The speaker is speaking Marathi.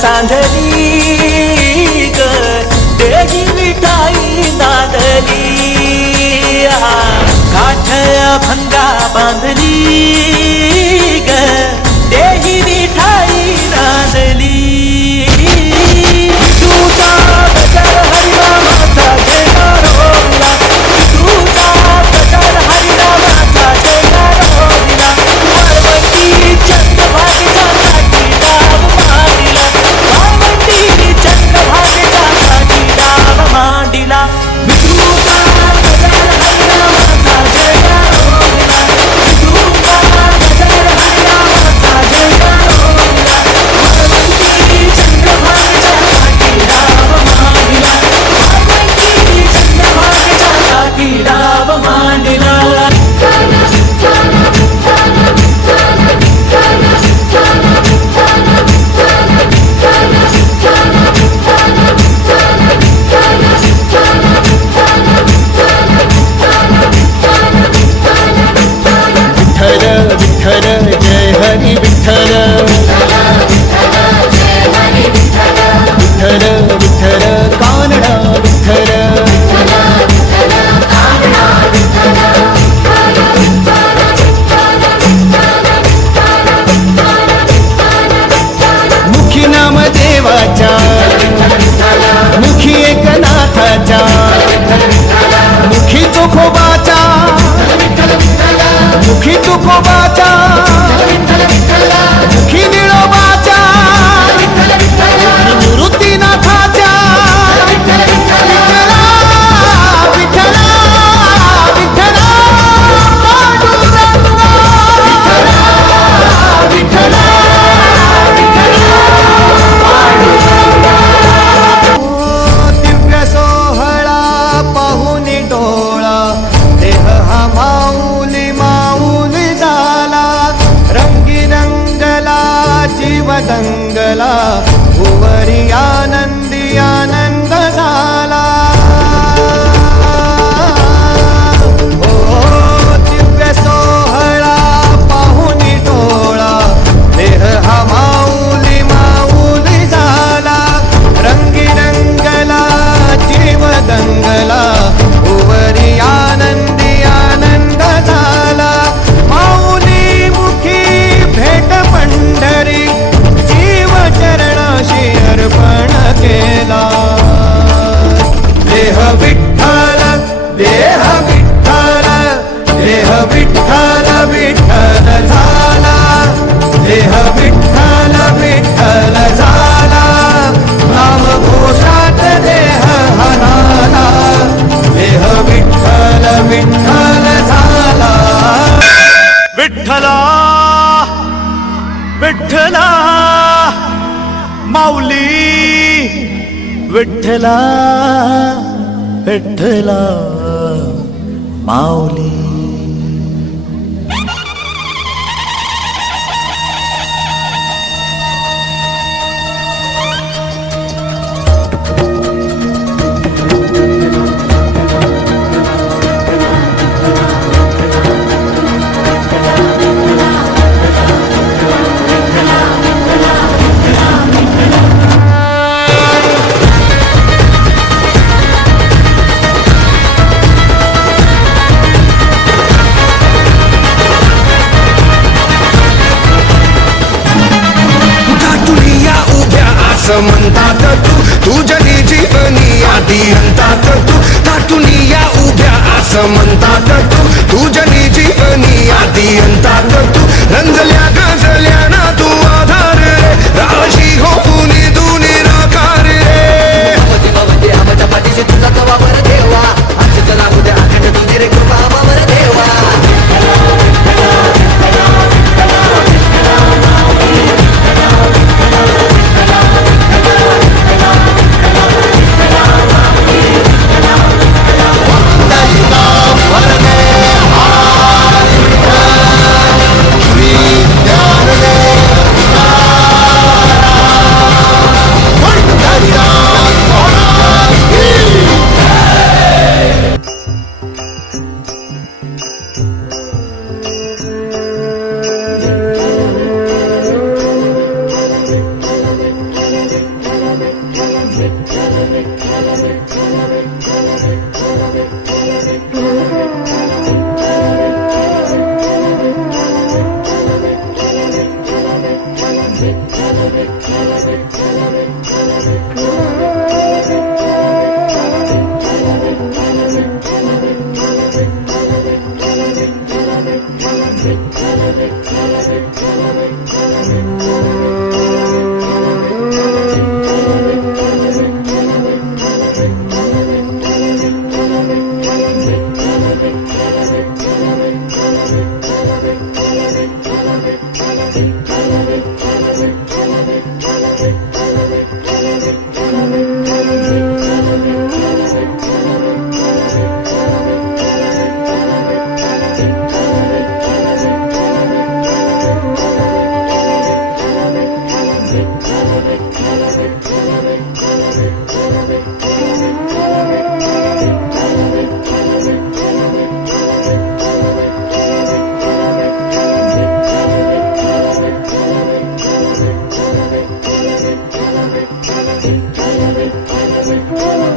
सांधली ग देही विठाई नांदली काठ भंगा बांधली ग देही विठाई नांदली तुझा गजर हरिनामाचा जयकार होईना तुझा गजर हरिनामाचा जयकार होईना वाळवंटी चंद्रभागेच्या काठी डाव मांडिला वाळवंटी चंद्रभागेच्या काठी डाव मांडिला तुझा गजर हरिनामाचा जयकार होईना तुझा गजर हरिनामाचा जयकार होईना वाळवंटी चंद्रभागेच्या काठी डाव मांडिला वाळवंटी चंद्रभागेच्या काठी डाव मांडिला विठ्ठल विठ्ठल जय हरी विठ्ठल विठ्ठल विठ्ठल कानडा विठ्ठल मुखी नाम देवाच्या मुखी एकनाथाच्या मुखी तुकोबाच्या मुखी तुकोबाच्या मुखी निळोबाच्या निवृत्तीनाथाच्या विठ्ठला विठ्ठला विठ्ठला पांडुरंगा विठ्ठला विठ्ठला दिव्य सोहळा पाहुनी डोळा देह हा माऊली माऊली झाला रंगी रंगला जीव दंगला भुवरी आनंदी आनंद झाला ओ दिव्य सोहळा पाहुनी डोळा देह हा माऊली माऊली झाला रंगी रंगला जीव दंगला भुवरी आनंदी आनंद झाला माऊली मुखी भेट पंढरी जीव चरणाशी अर्पण केला देह विठ्ठल देह विठ्ठल देह विठ्ठल विठ्ठल झाला देह विठ्ठल विठ्ठल झाला नाम घोषात देह हनाला देह विठ्ठल विठ्ठल झाला विठ्ठला विठ्ठला माऊली विठ्ठला विठ्ठला माऊली म्हणतात तू जरी जीवनी आधी अंतात तू ताटुनी या उभ्या असं म्हणतात तू जरी जीवनी आधी अंतात तू रंजल्या गजल्या ना तू आधार रे राशी होऊन तू निराकार रे आमच्या पाठीशी तुझा वावर देवा आज चला उद्या अखंड तुझी रे कृपा वावर देवा वरदे Thank you.